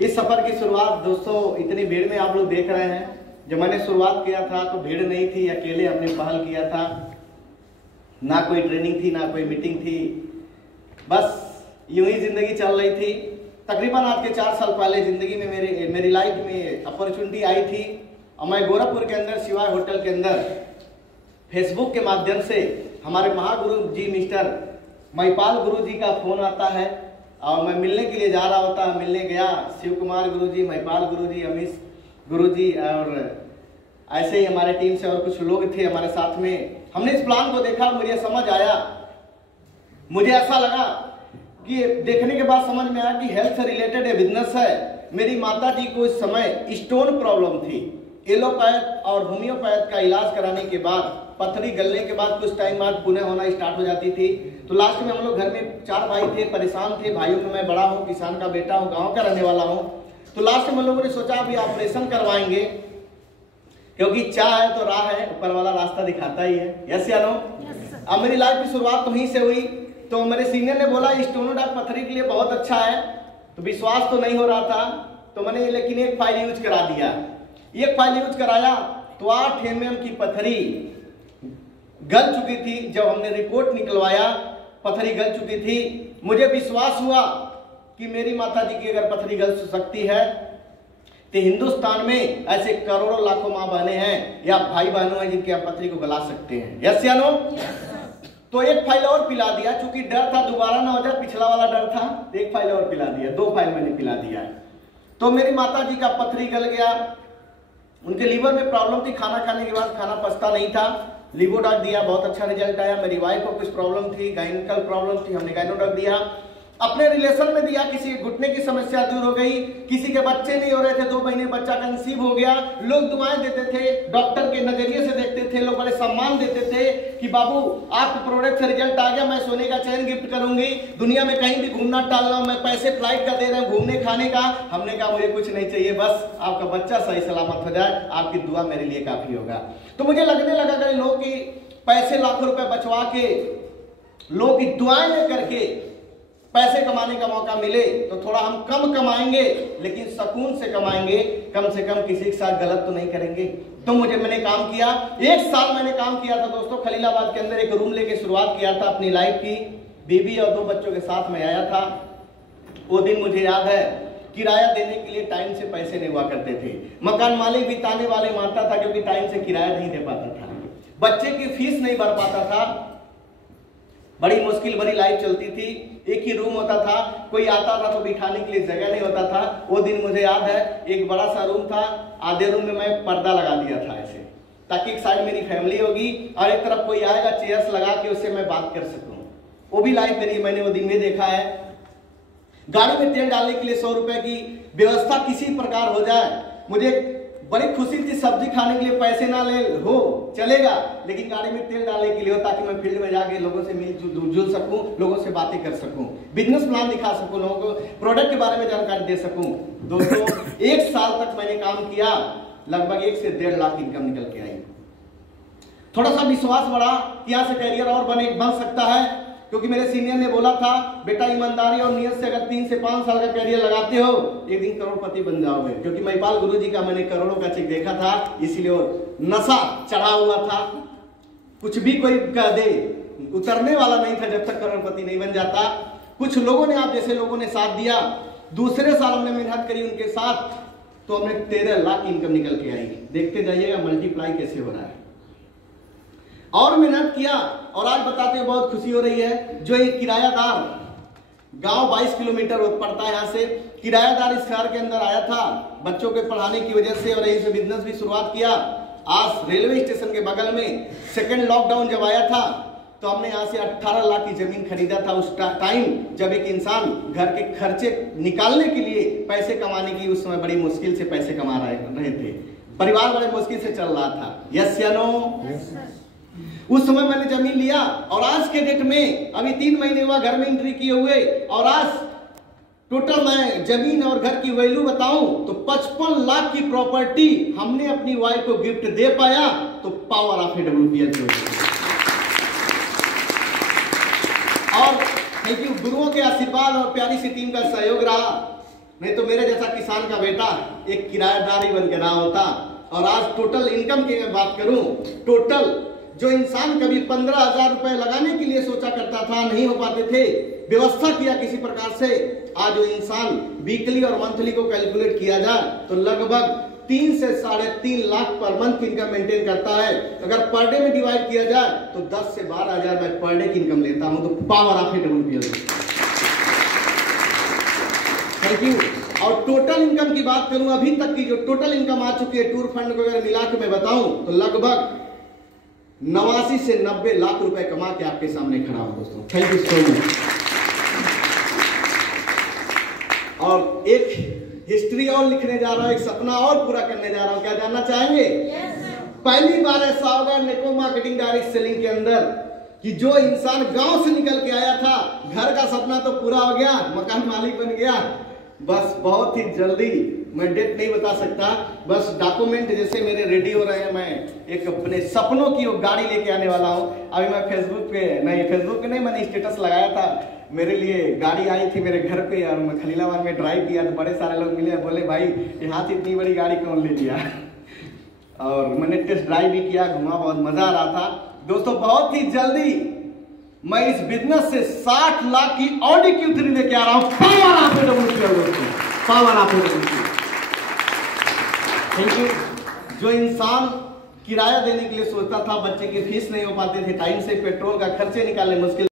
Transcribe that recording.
इस सफर की शुरुआत दोस्तों इतनी भीड़ में आप लोग देख रहे हैं। जब मैंने शुरुआत किया था तो भीड़ नहीं थी, अकेले हमने पहल किया था, ना कोई ट्रेनिंग थी ना कोई मीटिंग थी, बस यूं ही जिंदगी चल रही थी। तकरीबन आज के 4 साल पहले जिंदगी में मेरी लाइफ में अपॉर्चुनिटी आई थी और मैं गोरखपुर के अंदर शिवाय होटल के अंदर फेसबुक के माध्यम से हमारे महागुरु जी मिस्टर महिपाल गुरु जी का फोन आता है और मैं मिलने के लिए जा रहा होता। मिलने गया, शिव कुमार गुरु जी, महिपाल गुरु जी, अमीश गुरु जी और ऐसे ही हमारे टीम से और कुछ लोग थे हमारे साथ में। हमने इस प्लान को देखा, मुझे समझ आया, मुझे ऐसा लगा कि देखने के बाद समझ में आया कि हेल्थ से रिलेटेड ये बिजनेस है। मेरी माता जी को इस समय स्टोन प्रॉब्लम थी। एलोपैथ और होम्योपैथ का इलाज कराने के बाद, पथरी गलने के बाद कुछ टाइम बाद पुनः होना स्टार्ट हो जाती थी। तो लास्ट में हम लोग घर में 4 भाई थे, परेशान थे। भाइयों में मैं बड़ा हूँ, किसान का बेटा हूँ, गाँव का रहने वाला हूँ। तो लास्ट में हम लोगों ने सोचा अभी ऑपरेशन करवाएंगे, क्योंकि चाह है तो राह है, ऊपर वाला रास्ता दिखाता ही है। यस या नो? अब मेरी लाइफ की शुरुआत वहीं से हुई। तो मेरे सीनियर ने बोला स्टोनोडॉक पथरी के लिए बहुत अच्छा है। तो विश्वास तो नहीं हो रहा था, तो मैंने लेकिन एक फाइल यूज करा दिया। एक फाइल यूज कराया तो 8 mm की पथरी गल चुकी थी। जब हमने रिपोर्ट निकलवाया, पथरी गल चुकी थी। मुझे विश्वास हुआ कि मेरी माता जी की अगर पथरी गल सकती है तो हिंदुस्तान में ऐसे करोड़ों लाखों माँ बहने हैं या भाई बहनों हैं जिनके आप पथरी को गला सकते हैं। यस या नो? तो एक फाइल और पिला दिया, क्योंकि डर था दोबारा ना हो जाए, पिछला वाला डर था। एक फाइल और पिला दिया, 2 फाइल मैंने पिला दिया। तो मेरी माता जी का पथरी गल गया। उनके लीवर में प्रॉब्लम थी, खाना खाने के बाद खाना पचता नहीं था। लिवोडॉक दिया, बहुत अच्छा रिजल्ट आया। मेरी वाइफ को कुछ प्रॉब्लम थी, गायनिकल प्रॉब्लम थी, हमने गायनोडॉक दिया। अपने रिलेशन में दिया, किसी के घुटने की समस्या दूर हो गई, किसी के बच्चे नहीं हो रहे थे, 2 महीने बच्चा कंसीव हो गया। लोग दुआएं देते थे, डॉक्टर के नजरिए से देखते थे, लोग बड़े सम्मान देते थे कि बाबू आपके प्रोडक्ट से रिजल्ट आ गया, मैं सोने का चैन गिफ्ट करूंगी, दुनिया में कहीं भी घूमना टालना, मैं पैसे फ्लाइट का दे रहा हूं घूमने खाने का। हमने कहा मुझे कुछ नहीं चाहिए, बस आपका बच्चा सही सलामत हो जाए, आपकी दुआ मेरे लिए काफी होगा। तो मुझे लगने लगा कि लोग की पैसे लाखों रुपए बचवा के, लोग की दुआएं ले करके पैसे कमाने का मौका मिले तो थोड़ा हम कम कमाएंगे, लेकिन सुकून से कमाएंगे, कम से कम किसी के साथ गलत तो नहीं करेंगे। तो मैंने काम किया, 1 साल मैंने काम किया था दोस्तों। खलीलाबाद के अंदर एक रूम लेके शुरुआत किया था अपनी लाइफ की। बीवी और 2 बच्चों के साथ में आया था। वो दिन मुझे याद है, किराया देने के लिए टाइम से पैसे नहीं हुआ करते थे। मकान मालिक भी ताने वाले मारता था क्योंकि टाइम से किराया नहीं दे पाता था। बच्चे की फीस नहीं भर पाता था। बड़ी मुश्किल भरी लाइफ चलती थी। एक ही रूम होता था, कोई आता था तो बिठाने के लिए जगह नहीं होता था। वो दिन मुझे याद है, एक बड़ा सा रूम था, आधे रूम में मैं पर्दा लगा दिया था ऐसे, ताकि एक साइड मेरी फैमिली होगी और एक तरफ कोई आएगा, चेयर्स लगा के उससे मैं बात कर सकूं। वो भी लाइफ मेरी मैंने वो दिन में देखा है। गाड़ी में तेल डालने के लिए 100 रुपए की व्यवस्था किसी प्रकार हो जाए, मुझे बड़ी खुशी थी। सब्जी खाने के लिए पैसे ना ले हो चलेगा, लेकिन गाड़ी में तेल डालने के लिए हो, ताकि मैं फील्ड में जाके लोगों से जुल सकूं, लोगों से बातें कर सकूं, बिजनेस प्लान दिखा सकूं, लोगों को प्रोडक्ट के बारे में जानकारी दे सकूं। दोस्तों 1 साल तक मैंने काम किया, लगभग 1 से 1.5 लाख इनकम निकल के आई। थोड़ा सा विश्वास बढ़ा कि यहाँ से करियर और बन सकता है, क्योंकि मेरे सीनियर ने बोला था बेटा ईमानदारी और नियत से अगर 3 से 5 साल का करियर लगाते हो, एक दिन करोड़पति बन जाओगे। क्योंकि महिपाल गुरु जी का मैंने करोड़ों का चेक देखा था, इसलिए वो नशा चढ़ा हुआ था। कुछ भी कोई कह दे, उतरने वाला नहीं था जब तक करोड़पति नहीं बन जाता। कुछ लोगों ने, आप जैसे लोगों ने साथ दिया। दूसरे साल हमने मेहनत करी उनके साथ, तो हमने 13 लाख इनकम निकल के आई। देखते जाइएगा मल्टीप्लाई कैसे हो रहा है। और मेहनत किया और आज बताते हुए बहुत खुशी हो रही है। जो एक किरायादार गांव 22 किलोमीटर पड़ता है यहाँ से, किरायादार इस शहर के अंदर आया था बच्चों के पढ़ाने की वजह से, और यहीं से बिजनेस भी शुरुआत किया। आज रेलवे स्टेशन के बगल में सेकंड लॉकडाउन जब आया था तो हमने यहाँ से 18 लाख की जमीन खरीदा था। उस टाइम जब एक इंसान घर के खर्चे निकालने के लिए, पैसे कमाने की, उस समय बड़ी मुश्किल से पैसे कमा रहे थे, परिवार बड़े मुश्किल से चल रहा था। यस या नो? उस समय मैंने जमीन लिया और आज के डेट में अभी 3 महीने हुआ घर में एंट्री किए हुए, और आज टोटल मैं जमीन और घर की वैल्यू बताऊं तो 55 लाख की प्रॉपर्टी हमने अपनी वाइफ को गिफ्ट दे पाया। तो पावर ऑफ AWPL और थैंक यू, गुरुओं के आशीर्वाद और प्यारी सी टीम का सहयोग रहा। नहीं तो मेरे जैसा किसान का बेटा एक किराएदार ही बन के रहा होता। और आज टोटल इनकम की मैं बात करूं, टोटल जो इंसान कभी 15,000 रुपए लगाने के लिए सोचा करता था, नहीं हो पाते थे, व्यवस्था किया किसी प्रकार से, आज जो इंसान वीकली और मंथली को कैलकुलेट किया जाए तो लगभग 3 से 3.5 lakh per month income maintain करता है। अगर पर डे में डिवाइड किया जाए तो 10 से 12,000 मैं पर डे की इनकम लेता हूं। तो power of WPL। Thank you. और टोटल इनकम की बात करूं, अभी तक की जो टोटल इनकम आ चुकी है टूर फंड को अगर मिला के मैं बताऊं तो लगभग 89 से 90 लाख रुपए कमा के आपके सामने खड़ा हूं दोस्तों। Thank you so much. और एक हिस्ट्री और लिखने जा रहा हूं, एक सपना और पूरा करने जा रहा हूं। क्या जानना चाहेंगे? पहली बार ऐसा होगा नेको मार्केटिंग डायरेक्ट सेलिंग के अंदर कि जो इंसान गांव से निकल के आया था, घर का सपना तो पूरा हो गया, मकान मालिक बन गया। बस बहुत ही जल्दी, मैं डेट नहीं बता सकता, बस डॉक्यूमेंट जैसे मेरे रेडी हो रहे हैं, मैं एक अपने सपनों की वो गाड़ी लेके आने वाला हूं। अभी मैं फेसबुक पे नहीं, मैंने स्टेटस लगाया था, मेरे लिए गाड़ी आई थी मेरे घर पे और मैं खलीलाबाद में ड्राइव किया तो बड़े सारे लोग मिले, बोले भाई यहाँ से इतनी बड़ी गाड़ी कौन ले लिया। और मैंने टेस्ट ड्राइव भी किया, घुमा, बहुत मजा आ रहा था दोस्तों। बहुत ही जल्दी मैं इस बिजनेस से 60 लाख की ऑडी Q3 लेके आ रहा हूं। पावर ऑफ WPL दोस्तों, power of WPL। Thank you. जो इंसान किराया देने के लिए सोचता था, बच्चे की फीस नहीं हो पाते थे, टाइम से पेट्रोल का खर्चे निकालने मुश्किल